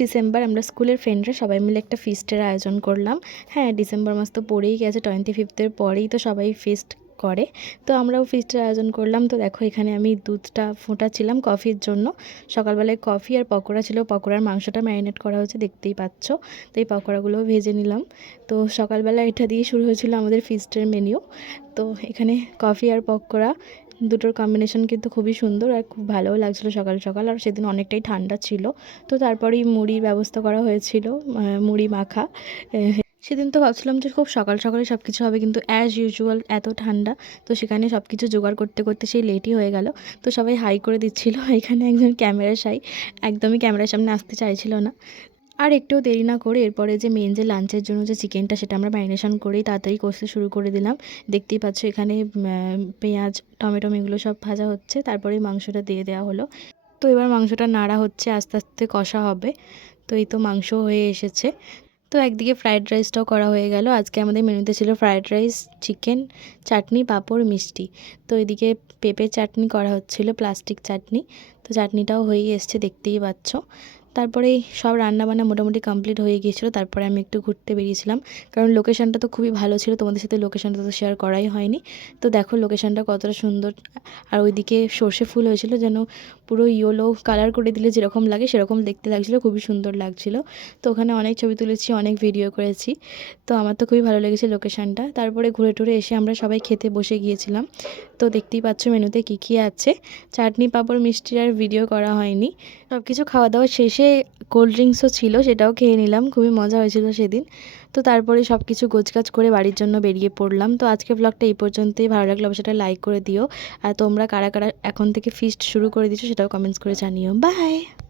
December আমরা স্কুলের ফ্রেন্ডরা সবাই মিলে একটা ফিস্টের আয়োজন করলাম। হ্যাঁ, ডিসেম্বর মাস তো পড়েই গেছে, 25th পরেই তো সবাই ফিস্ট করে। তো আমরাও ফিস্টের আয়োজন করলাম। তো দেখো এখানে আমি দুধটা ফোটাচ্ছিলাম কফির জন্য। সকালবেলায় কফি আর পকোড়া ছিল, পকোড়ার মাংসটা ম্যারিনেট করা হয়েছে দেখতেই পাচ্ছ। তো এই পকোড়াগুলোও ভেজে নিলাম। তো সকালবেলা এটা দিয়ে শুরু হয়েছিল আমাদের ফিস্টের মেনিউ। তো এখানে কফি আর পকোড়া দুটোর কম্বিনেশন কিন্তু খুবই সুন্দর আর খুব ভালোও লাগছিলো সকাল সকাল। আর সেদিন অনেকটাই ঠান্ডা ছিল। তো তারপরেই মুড়ির ব্যবস্থা করা হয়েছিল, মুড়ি মাখা। সেদিন তো ভাবছিলাম যে খুব সকাল সকালে সব কিছু হবে, কিন্তু অ্যাজ ইউজুয়াল এত ঠান্ডা। তো সেখানে সব কিছু জোগাড় করতে করতে সেই লেটই হয়ে গেল। তো সবাই হাই করে দিচ্ছিল। এখানে একজন ক্যামেরা শাই, একদমই ক্যামেরার সামনে আসতে চাইছিল না। আর একটুও দেরি না করে এরপরে যে মেন যে লাঞ্চের জন্য যে চিকেনটা, সেটা আমরা ম্যারিনেশন করেই তাড়াতাড়ি কষতে শুরু করে দিলাম। দেখতেই পাচ্ছ এখানে পেঁয়াজ টমেটো এগুলো সব ভাজা হচ্ছে, তারপরে মাংসটা দিয়ে দেওয়া হলো। তো এবার মাংসটা নাড়া হচ্ছে, আস্তে আস্তে কষা হবে। তো এই তো মাংস হয়ে এসেছে। তো একদিকে ফ্রায়েড রাইসটাও করা হয়ে গেল। আজকে আমাদের মেনুতে ছিল ফ্রায়েড রাইস, চিকেন, চাটনি, পাঁপড়, মিষ্টি। তো এদিকে পেঁপে চাটনি করা হচ্ছিল, প্লাস্টিক চাটনি। তো চাটনিটাও হয়েই এসছে দেখতেই পাচ্ছ। তারপরে সব রান্নাবান্না মোটামুটি কমপ্লিট হয়ে গিয়েছিলো। তারপরে আমি একটু ঘুরতে বেরিয়েছিলাম, কারণ লোকেশানটা তো খুবই ভালো ছিল। তোমাদের সাথে লোকেশানটা তো শেয়ার করাই হয়নি। তো দেখো লোকেশানটা কতটা সুন্দর। আর ওইদিকে সর্ষে ফুল হয়েছিল, যেন পুরো ইয়েলো কালার করে দিলে যেরকম লাগে সেরকম দেখতে লাগছিলো, খুবই সুন্দর লাগছিলো। তো ওখানে অনেক ছবি তুলেছি, অনেক ভিডিও করেছি। তো আমার তো খুবই ভালো লেগেছে লোকেশানটা। তারপরে ঘুরে টুরে এসে আমরা সবাই খেতে বসে গিয়েছিলাম। তো দেখতেই পাচ্ছ মেনুতে কী কী আছে। চাটনি, পাঁপড়, মিষ্টির আর ভিডিও করা হয়নি। সব কিছু খাওয়া দাওয়া শেষে কোল্ড ড্রিঙ্কসও ছিল, সেটাও খেয়ে নিলাম। খুবই মজা হয়েছিল সেদিন। তো তারপরে সব কিছু গোছগাছ করে বাড়ির জন্য বেরিয়ে পড়লাম। তো আজকে ব্লগটা এই পর্যন্তই। ভালো লাগলে অবশ্যই সেটা লাইক করে দিও। আর তোমরা কারা কারা এখন থেকে ফিস্ট শুরু করে দিচ্ছ সেটাও কমেন্টস করে জানিও। বাই।